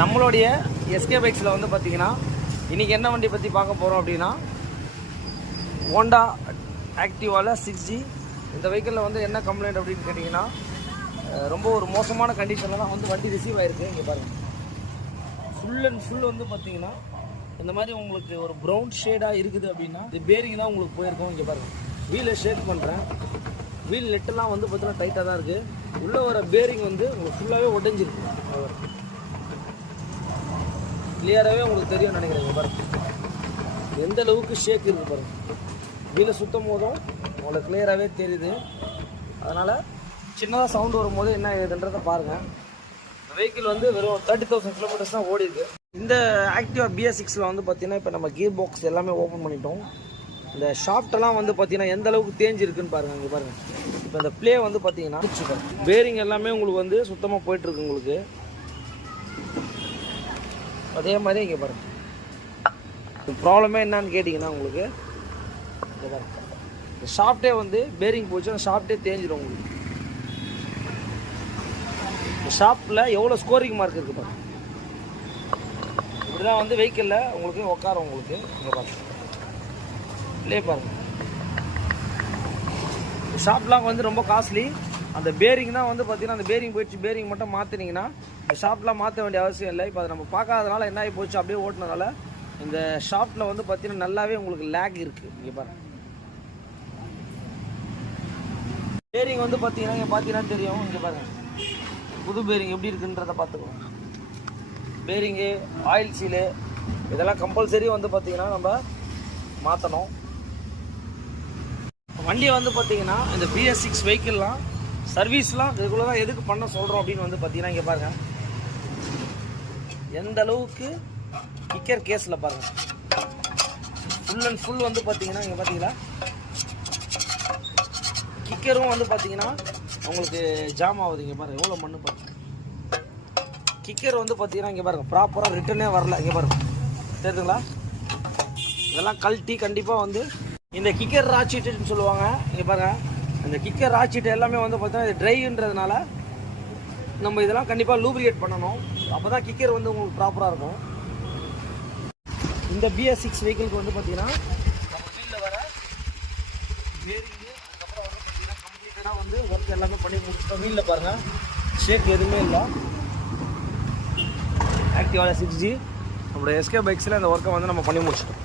நம்மளுடைய எஸ்கே பைக்ஸில் வந்து பார்த்திங்கன்னா இன்றைக்கி என்ன வண்டி பற்றி பார்க்க போகிறோம் அப்படின்னா ஹோண்டா ஆக்டிவாவில் 6G. இந்த வெஹிக்கிளில் வந்து என்ன கம்ப்ளைண்ட் அப்படின்னு கேட்டிங்கன்னா ரொம்ப ஒரு மோசமான கண்டிஷனில் தான் வந்து வண்டி ரிசீவ் ஆகிருக்கு. இங்கே பாருங்கள், ஃபுல் அண்ட் ஃபுல் வந்து பார்த்திங்கன்னா இந்த மாதிரி உங்களுக்கு ஒரு ப்ரௌன் ஷேடாக இருக்குது அப்படின்னா இது பேரிங் தான் உங்களுக்கு போயிருக்கோம். இங்கே பாருங்கள், வீலை ஷேக் பண்ணுறேன், வீல் நெட்டெல்லாம் வந்து பார்த்தீங்கன்னா டைட்டாக தான் இருக்குது. உள்ளே வர பேரிங் வந்து உங்களுக்கு ஃபுல்லாகவே உடஞ்சிருக்கு. கிளியராகவே உங்களுக்கு தெரியும் நினைக்கிறேங்க. பாருங்கள் எந்த அளவுக்கு ஷேக் இருக்குது பாருங்கள். வீலை சுற்றும் போதும் உங்களுக்கு கிளியராகவே தெரியுது. அதனால் சின்னதாக சவுண்டு வரும்போது என்ன ஏதுன்றதை பாருங்கள். வெஹிக்கிள் வந்து வெறும் 30,000 கிலோமீட்டர்ஸ் தான் ஓடி இருக்கு. இந்த ஆக்டிவா BS6 வந்து பார்த்தீங்கன்னா இப்போ நம்ம கியர் பாக்ஸ் எல்லாமே ஓப்பன் பண்ணிட்டோம். இந்த ஷாஃப்டெல்லாம் வந்து பார்த்தீங்கன்னா எந்த அளவுக்கு தேஞ்சிருக்குன்னு பாருங்கள். இங்கே பாருங்கள், இப்போ இந்த ப்ளே வந்து பார்த்தீங்கன்னா பேரிங் எல்லாமே உங்களுக்கு வந்து சுத்தமாக போயிட்டுருக்கு. உங்களுக்கு அதே மாதிரி இங்கே பாருங்கள், ப்ராப்ளமே என்னன்னு கேட்டிங்கன்னா உங்களுக்கு இங்கே பாருங்கள், இந்த ஷாஃப்டே வந்து பேரிங் போச்சு, அந்த ஷாஃப்டே தேஞ்சிடும். உங்களுக்கு இந்த ஷாஃப்டில் எவ்வளோ ஸ்கோரிங் மார்க் இருக்குது பாருங்கள். இப்படி தான் வந்து வெஹிக்கிளில் உங்களுக்கு உட்காரும். உங்களுக்கு இங்கே பாருங்கள், ப்ளே பாருங்கள். ஷாப்லாம் வந்து ரொம்ப காஸ்ட்லி. அந்த பேரிங் தான் வந்து பார்த்தீங்கன்னா அந்த பேரிங் போயிடுச்சு. பேரிங் மட்டும் மாற்றினீங்கன்னா இந்த ஷாப்லாம் மாற்ற வேண்டிய அவசியம் இல்லை. இப்போ அதை நம்ம பார்க்காதனால என்ன ஆகி போச்சு, அப்படியே ஓட்டினதால இந்த ஷாப்பில் வந்து பார்த்தீங்கன்னா நல்லாவே உங்களுக்கு லேக் இருக்குது. இங்கே பாருங்கள், பேரிங் வந்து பார்த்தீங்கன்னா இங்கே பார்த்தீங்கன்னா தெரியும். இங்கே பாருங்கள், புது பேரிங் எப்படி இருக்குன்றதை பார்த்துக்கோங்க. பேரிங்கு, ஆயில் சீலு இதெல்லாம் கம்பல்சரி வந்து பார்த்தீங்கன்னா நம்ம மாற்றணும். வண்டியை வந்து பார்த்தீங்கன்னா இந்த BS6 வெஹிக்கிள்லாம் சர்வீஸ்லாம் ரெகுலராக எதுக்கு பண்ண சொல்கிறோம் அப்படின்னு வந்து பார்த்தீங்கன்னா இங்கே பாருங்கள் எந்த அளவுக்கு கிக்கர் கேஸில் பாருங்கள் ஃபுல் அண்ட் ஃபுல் வந்து பார்த்தீங்கன்னா இங்கே பார்த்தீங்களா கிக்கரும் வந்து பார்த்தீங்கன்னா உங்களுக்கு ஜாம் ஆகுது. இங்கே பாருங்கள் எவ்வளோ மண்ணு பாருங்கள். கிக்கர் வந்து பார்த்தீங்கன்னா இங்கே பாருங்கள் ப்ராப்பராக ரிட்டர்னே வரல. இங்கே பாருங்கள் தெரியுதுங்களா, இதெல்லாம் கழட்டி கண்டிப்பாக வந்து இந்த கிக்கர் ராட்சீட்டுன்னு சொல்லுவாங்க. இங்கே பாருங்கள், இந்த கிக்கர் ராட்சீட்டு எல்லாமே வந்து பார்த்தீங்கன்னா இது ட்ரைன்றதுனால நம்ம இதெல்லாம் கண்டிப்பாக லூப்ரிகேட் பண்ணணும். அப்போ தான் கிக்கர் வந்து உங்களுக்கு ப்ராப்பராக இருக்கும். இந்த BS6 வெஹிக்கிளுக்கு வந்து பார்த்தீங்கன்னா நம்ம ஃபீல்டில் வர பேரிங்கு அதுக்கப்புறம் வந்து பார்த்தீங்கன்னா கம்ப்ளீட்டாக வந்து ஒர்க் எல்லாமே பண்ணி முடிச்சிட்டோம். வீலில் பாருங்கள் ஷேக் எதுவுமே இல்லை. ஆக்டிவாவில் 6G நம்மளோட எஸ்கே பைக்ஸில் இந்த ஒர்க்கை வந்து நம்ம பண்ணி முடிச்சிட்டோம்.